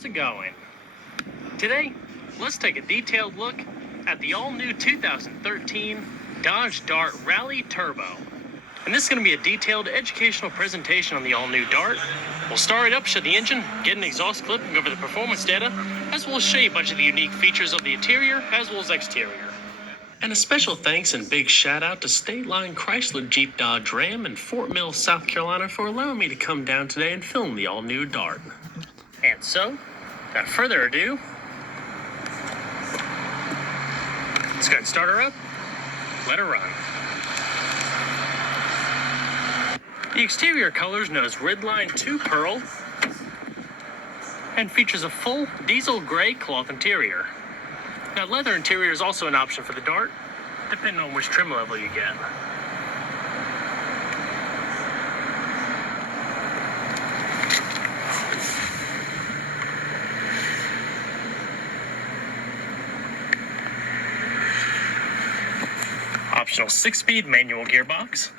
how's it going? Today, let's take a detailed look at the all-new 2013 Dodge Dart Rallye Turbo. And this is going to be a detailed educational presentation on the all-new Dart. We'll start it up, shut the engine, get an exhaust clip, and go over the performance data, as well as show you a bunch of the unique features of the interior as well as exterior. And a special thanks and big shout out to State Line Chrysler Jeep Dodge Ram in Fort Mill, South Carolina for allowing me to come down today and film the all-new Dart. And so, without further ado, let's go ahead and start her up, let her run. The exterior color is known as Redline 2 Pearl and features a full diesel gray cloth interior. Now, leather interior is also an option for the Dart, depending on which trim level you get. Optional 6-speed manual gearbox.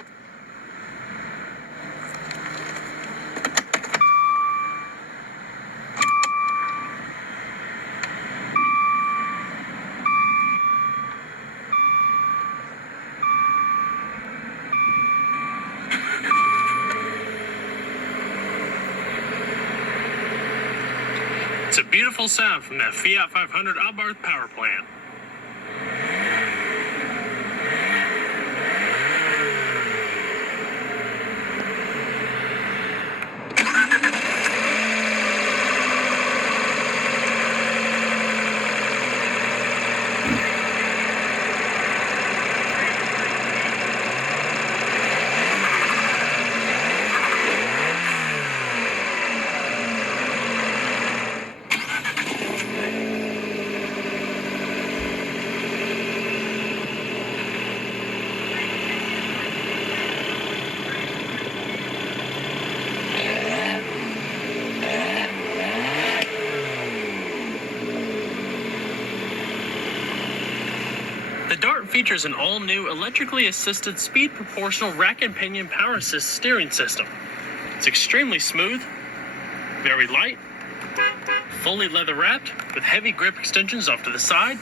It's a beautiful sound from that Fiat 500 Abarth power plant. The Dart features an all-new electrically assisted speed proportional rack and pinion power assist steering system. It's extremely smooth, very light, fully leather wrapped with heavy grip extensions off to the side.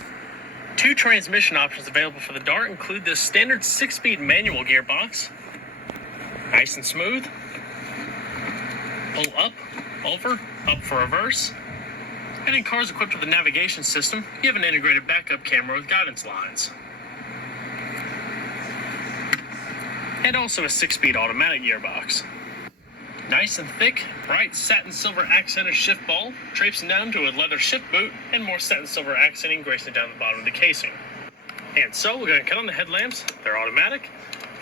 2 transmission options available for the Dart include this standard 6-speed manual gearbox, nice and smooth. Pull up, over, up for reverse. And in cars equipped with a navigation system, you have an integrated backup camera with guidance lines. And also a 6-speed automatic gearbox. Nice and thick, bright satin silver accented shift ball, traipsing down to a leather shift boot, and more satin silver accenting gracing down the bottom of the casing. And so we're going to cut on the headlamps. They're automatic,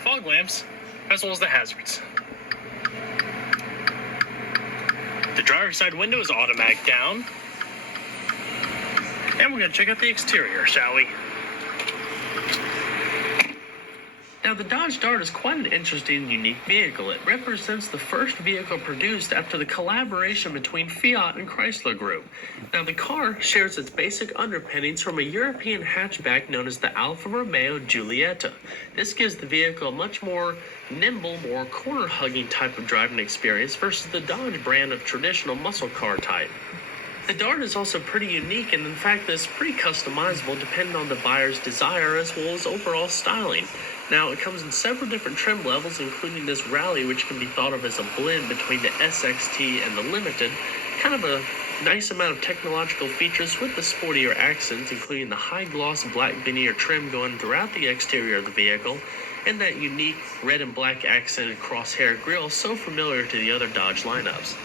fog lamps, as well as the hazards. The driver's side window is automatic down. And we're going to check out the exterior, shall we? Now, the Dodge Dart is quite an interesting and unique vehicle. It represents the first vehicle produced after the collaboration between Fiat and Chrysler Group. Now, the car shares its basic underpinnings from a European hatchback known as the Alfa Romeo Giulietta. This gives the vehicle a much more nimble, more corner-hugging type of driving experience versus the Dodge brand of traditional muscle car type. The Dart is also pretty unique, and in fact is pretty customizable depending on the buyer's desire as well as overall styling. Now, it comes in several different trim levels, including this Rallye, which can be thought of as a blend between the SXT and the Limited. Kind of a nice amount of technological features with the sportier accents, including the high-gloss black veneer trim going throughout the exterior of the vehicle, and that unique red and black accented crosshair grille so familiar to the other Dodge lineups.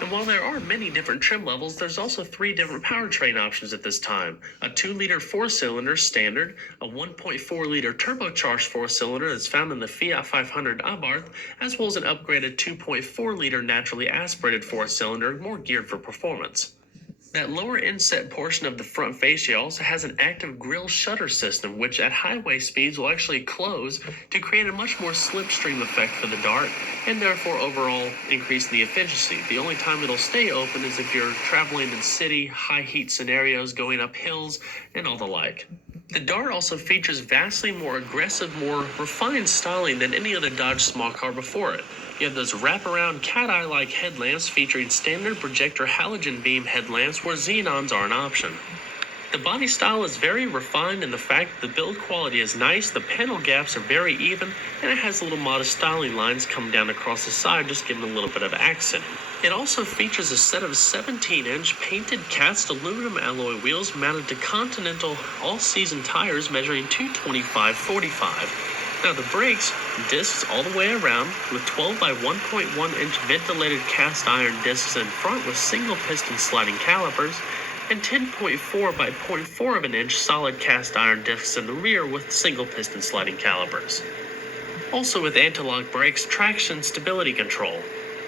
And while there are many different trim levels, there's also 3 different powertrain options at this time. A 2-liter 4-cylinder standard, a 1.4-liter turbocharged 4-cylinder that's found in the Fiat 500 Abarth, as well as an upgraded 2.4-liter naturally aspirated 4-cylinder, more geared for performance. That lower inset portion of the front fascia also has an active grille shutter system, which at highway speeds will actually close to create a much more slipstream effect for the Dart, and therefore overall increase the efficiency. The only time it'll stay open is if you're traveling in city, high heat scenarios, going up hills, and all the like. The Dart also features vastly more aggressive, more refined styling than any other Dodge small car before it. You have those wraparound cat-eye-like headlamps featuring standard projector halogen beam headlamps where xenons are an option. The body style is very refined in the fact that the build quality is nice, the panel gaps are very even, and it has little modest styling lines coming down across the side, just giving a little bit of accent. It also features a set of 17-inch painted cast aluminum alloy wheels mounted to Continental all-season tires measuring 225/45. Now the brakes, discs all the way around, with 12 by 1.1 inch ventilated cast iron discs in front with single piston sliding calipers, and 10.4 by 0.4 of an inch solid cast iron discs in the rear with single piston sliding calipers. Also with anti-lock brakes, traction stability control.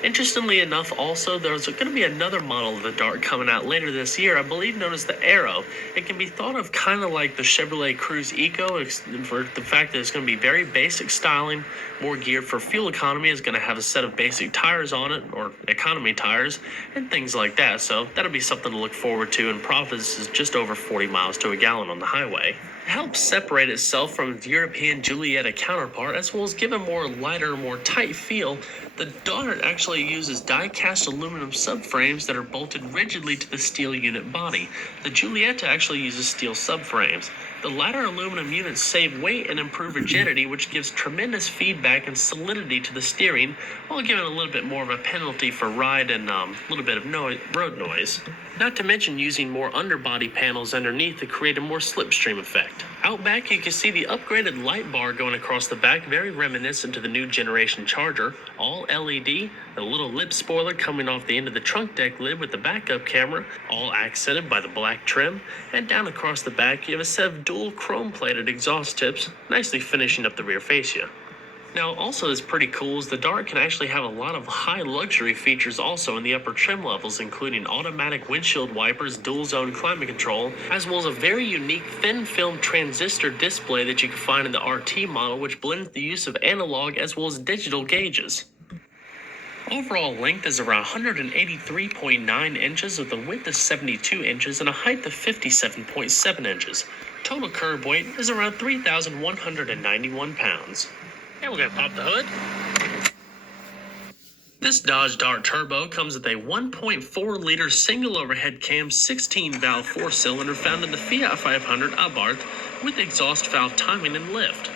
Interestingly enough, also, there's going to be another model of the Dart coming out later this year, I believe known as the Arrow. It can be thought of kind of like the Chevrolet Cruze Eco, for the fact that it's going to be very basic styling, more geared for fuel economy. It's going to have a set of basic tires on it, or economy tires, and things like that. So that'll be something to look forward to, and profits is just over 40 miles to a gallon on the highway. It helps separate itself from its European Giulietta counterpart, as well as give a more lighter, more tight feel. The Dart actually uses die-cast aluminum subframes that are bolted rigidly to the steel unit body. The Giulietta actually uses steel subframes. The latter aluminum units save weight and improve rigidity, which gives tremendous feedback and solidity to the steering, while giving a little bit more of a penalty for ride and a little bit of road noise. Not to mention using more underbody panels underneath to create a more slipstream effect. Out back, you can see the upgraded light bar going across the back, very reminiscent to the new generation Charger. All LED, a little lip spoiler coming off the end of the trunk deck lid with the backup camera, all accented by the black trim, and down across the back you have a set of dual chrome-plated exhaust tips, nicely finishing up the rear fascia. Now, also is pretty cool is the Dart can actually have a lot of high luxury features also in the upper trim levels, including automatic windshield wipers, dual zone climate control, as well as a very unique thin film transistor display that you can find in the RT model, which blends the use of analog as well as digital gauges. Overall length is around 183.9 inches with a width of 72 inches and a height of 57.7 inches. Total curb weight is around 3,191 pounds. And we're going to pop the hood. This Dodge Dart Turbo comes with a 1.4-liter single overhead cam 16-valve 4-cylinder found in the Fiat 500 Abarth with exhaust valve timing and lift.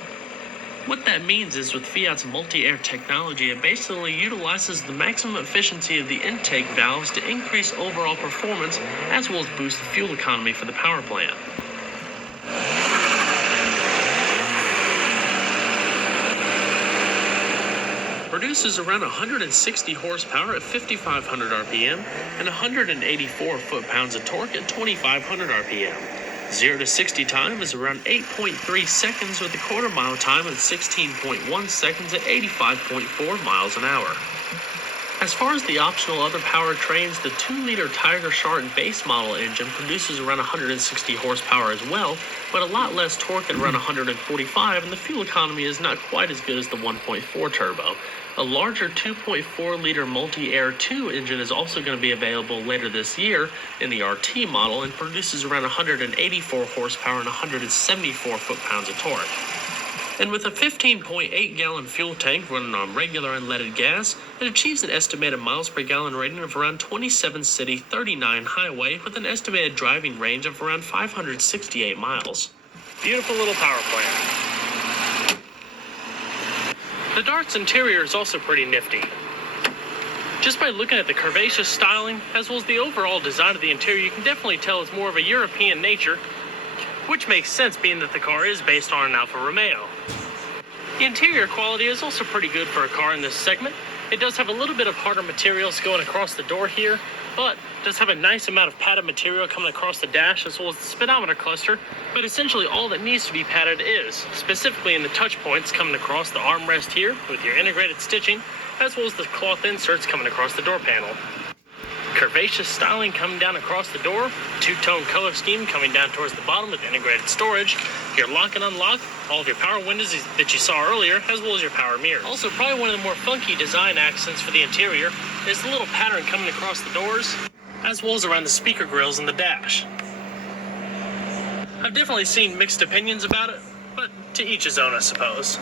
What that means is with Fiat's multi-air technology, it basically utilizes the maximum efficiency of the intake valves to increase overall performance as well as boost the fuel economy for the power plant. Produces around 160 horsepower at 5,500 RPM and 184 foot-pounds of torque at 2,500 RPM. 0 to 60 time is around 8.3 seconds with a quarter-mile time of 16.1 seconds at 85.4 miles an hour. As far as the optional other powertrains, the 2-liter Tiger Shark base model engine produces around 160 horsepower as well, but a lot less torque at around 145, and the fuel economy is not quite as good as the 1.4 turbo. A larger 2.4-liter multi-air 2 engine is also going to be available later this year in the RT model and produces around 184 horsepower and 174 foot-pounds of torque. And with a 15.8-gallon fuel tank running on regular unleaded gas, it achieves an estimated miles per gallon rating of around 27 city, 39 highway, with an estimated driving range of around 568 miles. Beautiful little power plant. The Dart's interior is also pretty nifty. Just by looking at the curvaceous styling, as well as the overall design of the interior, you can definitely tell it's more of a European nature, which makes sense being that the car is based on an Alfa Romeo. The interior quality is also pretty good for a car in this segment. It does have a little bit of harder materials going across the door here, but does have a nice amount of padded material coming across the dash as well as the speedometer cluster, but essentially all that needs to be padded is, specifically in the touch points coming across the armrest here with your integrated stitching, as well as the cloth inserts coming across the door panel. Curvaceous styling coming down across the door, two-tone color scheme coming down towards the bottom with integrated storage, your lock and unlock, all of your power windows that you saw earlier, as well as your power mirrors. Also, probably one of the more funky design accents for the interior is the little pattern coming across the doors, as well as around the speaker grills and the dash. I've definitely seen mixed opinions about it, but to each his own, I suppose.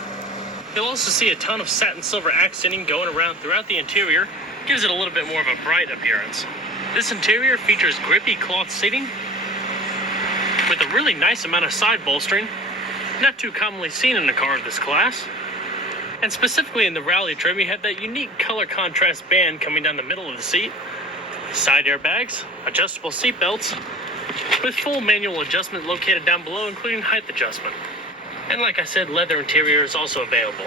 You'll also see a ton of satin silver accenting going around throughout the interior, gives it a little bit more of a bright appearance. This interior features grippy cloth seating with a really nice amount of side bolstering, not too commonly seen in a car of this class. And specifically in the Rallye trim, you have that unique color contrast band coming down the middle of the seat, side airbags, adjustable seat belts, with full manual adjustment located down below, including height adjustment. And like I said, leather interior is also available.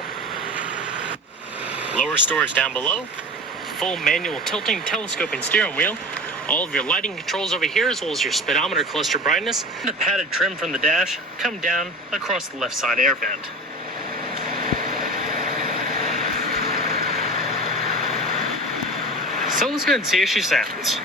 Lower storage down below, full manual tilting telescoping steering wheel, all of your lighting controls over here, as well as your speedometer cluster brightness, and the padded trim from the dash come down across the left side air vent. So let's go ahead and see how she sounds.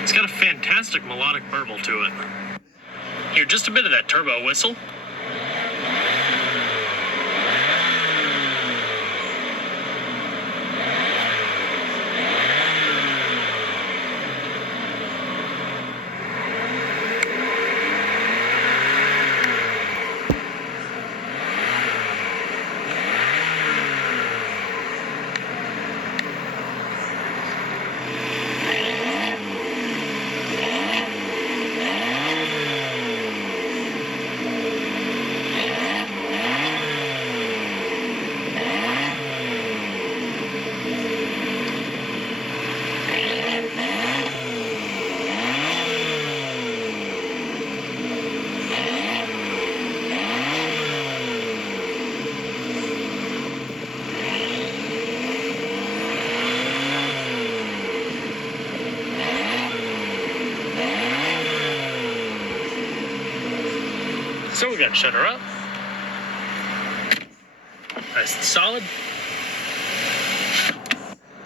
It's got a fantastic melodic burble to it. Hear just a bit of that turbo whistle. So we got to shut her up. Nice and solid.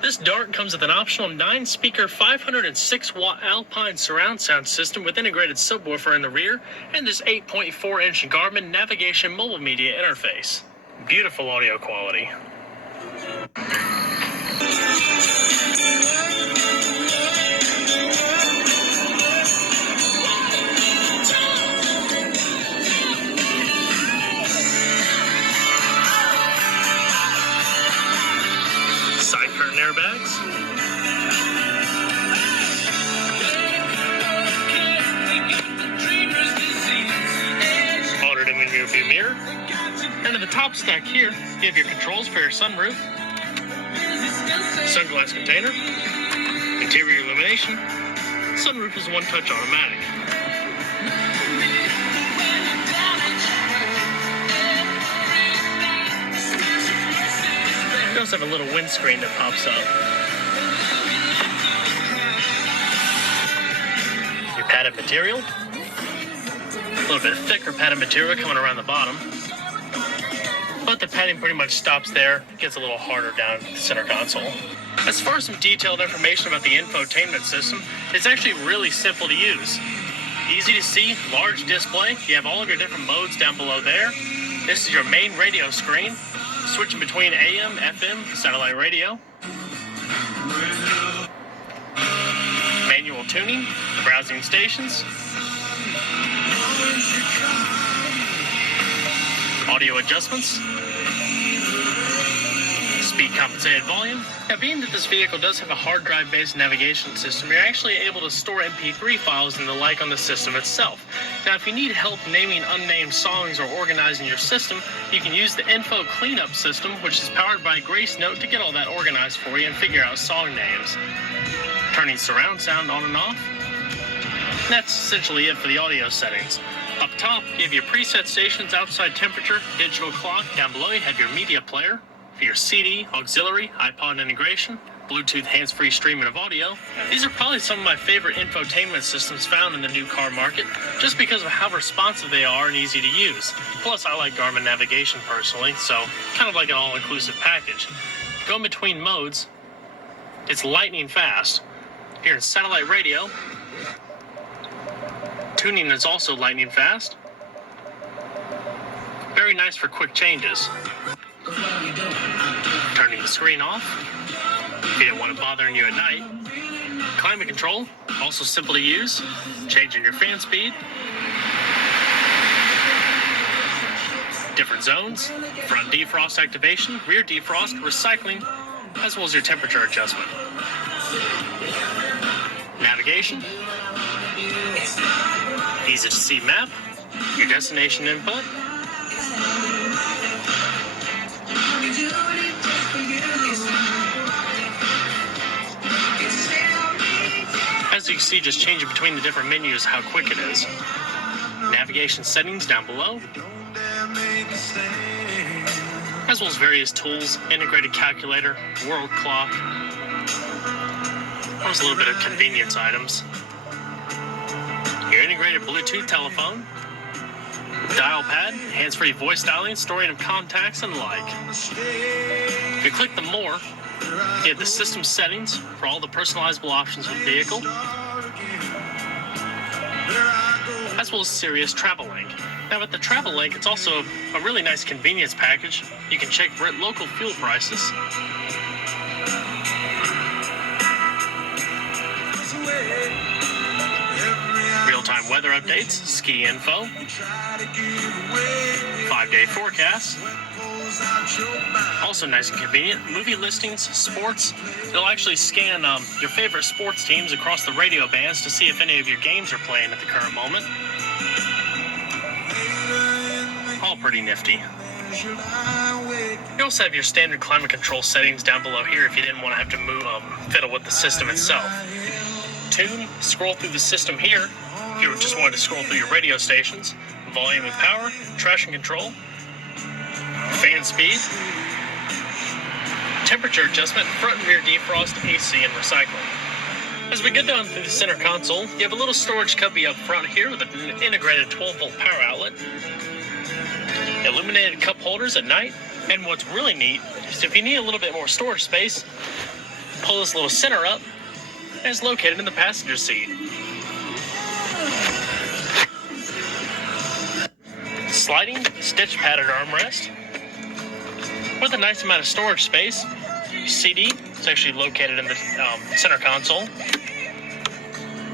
This Dart comes with an optional 9-speaker 506-watt Alpine surround sound system with integrated subwoofer in the rear and this 8.4-inch Garmin navigation mobile media interface. Beautiful audio quality. Side curtain airbags. Auto-dimming rear view mirror. And in the top stack here, you have your controls for your sunroof, sunglass container, interior illumination. Sunroof is one-touch automatic. You also have a little windscreen that pops up. Your padded material. A little bit thicker padded material coming around the bottom. But the padding pretty much stops there. It gets a little harder down the center console. As far as some detailed information about the infotainment system, it's actually really simple to use. Easy to see, large display. You have all of your different modes down below there. This is your main radio screen. Switching between AM, FM, satellite radio. Manual tuning, browsing stations. Audio adjustments. Speed compensated volume. Now, being that this vehicle does have a hard drive based navigation system, you're actually able to store MP3 files and the like on the system itself. Now, if you need help naming unnamed songs or organizing your system, you can use the Info Cleanup system, which is powered by Grace Note, to get all that organized for you and figure out song names. Turning surround sound on and off. And that's essentially it for the audio settings. Up top, you have your preset stations, outside temperature, digital clock. Down below, you have your media player for your CD, auxiliary, iPod integration, Bluetooth hands-free streaming of audio. These are probably some of my favorite infotainment systems found in the new car market, just because of how responsive they are and easy to use. Plus, I like Garmin navigation personally, so kind of like an all-inclusive package. Going between modes, it's lightning fast. Here in satellite radio, tuning is also lightning fast. Very very nice for quick changes. Turning the screen off if you didn't want it bothering you at night. Climate control, also simple to use. Changing your fan speed. Different zones, front defrost activation, rear defrost, recycling, as well as your temperature adjustment. Navigation, easy to see map, your destination input, as you can see, just changing between the different menus how quick it is. Navigation settings down below, as well as various tools, integrated calculator, world clock. There's a little bit of convenience items. Your integrated Bluetooth telephone, dial pad, hands-free voice dialing, storing of contacts, and the like. If you click the more, you have the system settings for all the personalizable options of the vehicle, as well as Sirius Travel Link. Now with the Travel Link, it's also a really nice convenience package. You can check local fuel prices, real-time weather updates, ski info, 5-day forecast, also nice and convenient, movie listings, sports. It'll actually scan your favorite sports teams across the radio bands to see if any of your games are playing at the current moment. All pretty nifty. You also have your standard climate control settings down below here if you didn't want to have to fiddle with the system itself. Tune, scroll through the system here if you just wanted to scroll through your radio stations, volume and power, traction control, fan speed, temperature adjustment, front and rear defrost, AC, and recycling. As we go down through the center console, you have a little storage cubby up front here with an integrated 12-volt power outlet, illuminated cup holders at night, and what's really neat is if you need a little bit more storage space, pull this little center up, and it's located in the passenger seat. Sliding, stitch-padded armrest with a nice amount of storage space. CD is actually located in the center console.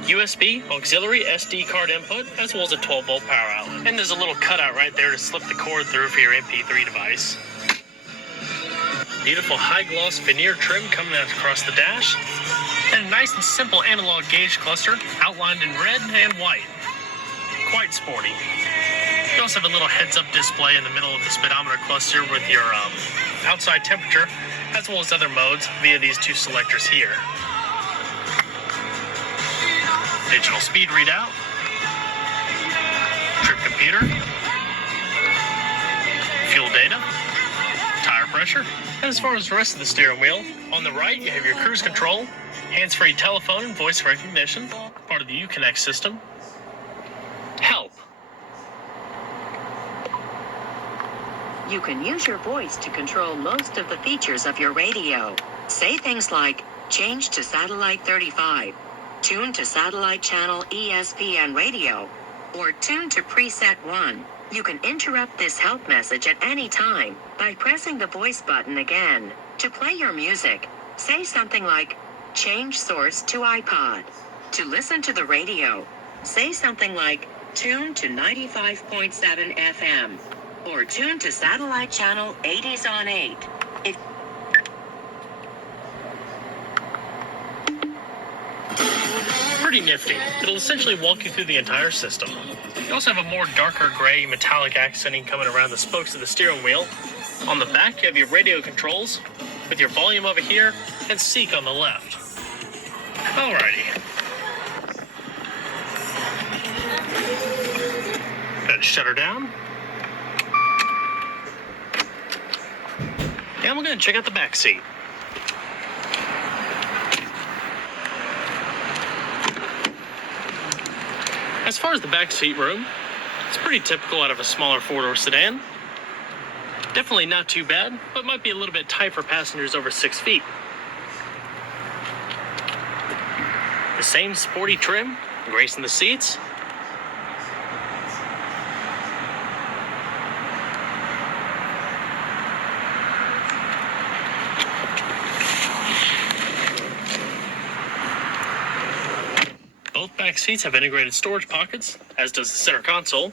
USB, auxiliary, SD card input, as well as a 12-volt power outlet. And there's a little cutout right there to slip the cord through for your MP3 device. Beautiful high-gloss veneer trim coming out across the dash. And a nice and simple analog gauge cluster outlined in red and white. Quite sporty. You also have a little heads-up display in the middle of the speedometer cluster with your outside temperature, as well as other modes via these two selectors here. Digital speed readout, trip computer, fuel data, tire pressure, and as far as the rest of the steering wheel, on the right you have your cruise control, hands-free telephone and voice recognition, part of the Uconnect system. Help. You can use your voice to control most of the features of your radio. Say things like, change to satellite 35, tune to satellite channel ESPN radio, or tune to preset 1. You can interrupt this help message at any time by pressing the voice button again. To play your music, say something like, change source to iPod. To listen to the radio, say something like, tune to 95.7 FM. Or tune to satellite channel 80s on 8. Pretty nifty. It'll essentially walk you through the entire system. You also have a more darker gray metallic accenting coming around the spokes of the steering wheel. On the back, you have your radio controls with your volume over here and seek on the left. Alrighty. Gotta shut her down. And we're going to check out the back seat. As far as the back seat room, it's pretty typical out of a smaller four-door sedan. Definitely not too bad, but might be a little bit tight for passengers over 6 feet. The same sporty trim, gracing the seats. Both back seats have integrated storage pockets, as does the center console.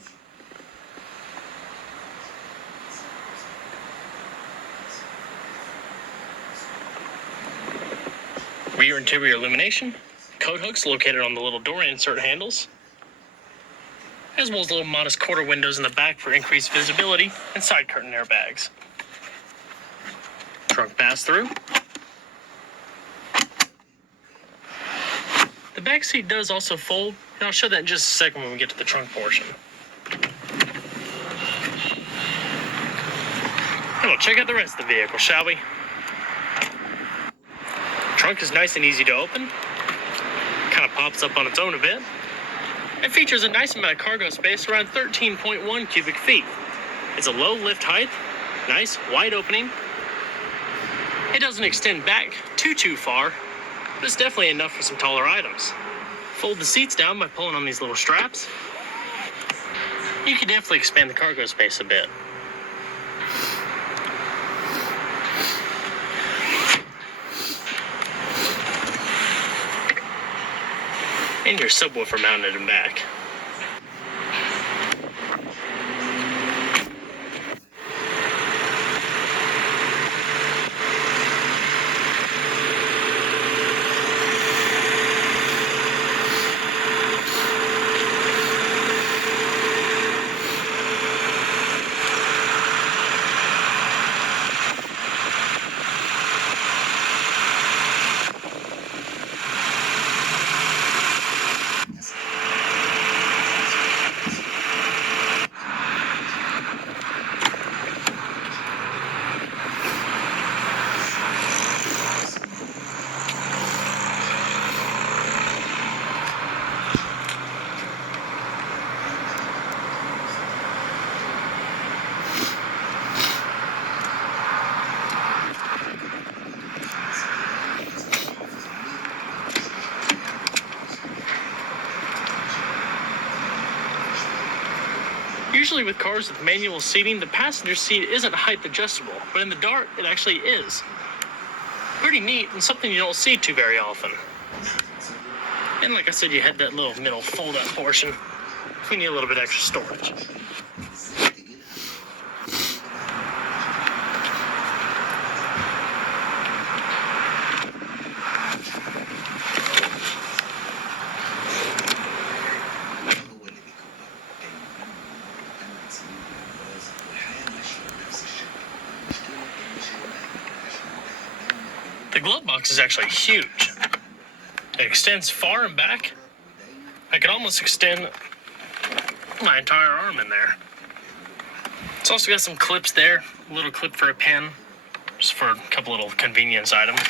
Rear interior illumination, coat hooks located on the little door insert handles, as well as little modest quarter windows in the back for increased visibility and side curtain airbags. Trunk pass-through. The back seat does also fold, and I'll show that in just a second when we get to the trunk portion. And we'll check out the rest of the vehicle, shall we? Trunk is nice and easy to open. Kind of pops up on its own a bit. It features a nice amount of cargo space, around 13.1 cubic feet. It's a low lift height, nice wide opening. It doesn't extend back too far, but it's definitely enough for some taller items. Fold the seats down by pulling on these little straps. You can definitely expand the cargo space a bit. And your subwoofer mounted in back. Usually with cars with manual seating, the passenger seat isn't height adjustable, but in the Dart, it actually is. Pretty neat and something you don't see too very often. And like I said, you had that little middle fold-out portion if we need a little bit extra storage. The glove box is actually huge. It extends far and back. I could almost extend my entire arm in there. It's also got some clips there, a little clip for a pen, just for a couple little convenience items.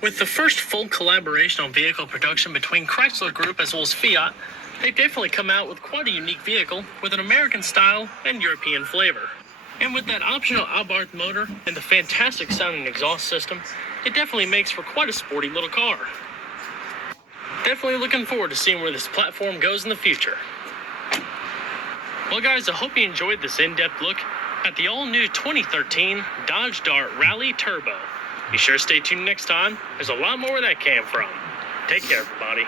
With the first full collaboration on vehicle production between Chrysler Group as well as Fiat, they've definitely come out with quite a unique vehicle with an American style and European flavor. And with that optional Abarth motor and the fantastic sounding exhaust system, it definitely makes for quite a sporty little car. Definitely looking forward to seeing where this platform goes in the future. Well guys, I hope you enjoyed this in-depth look at the all-new 2013 Dodge Dart Rallye Turbo. Be sure to stay tuned next time. There's a lot more where that came from. Take care, everybody.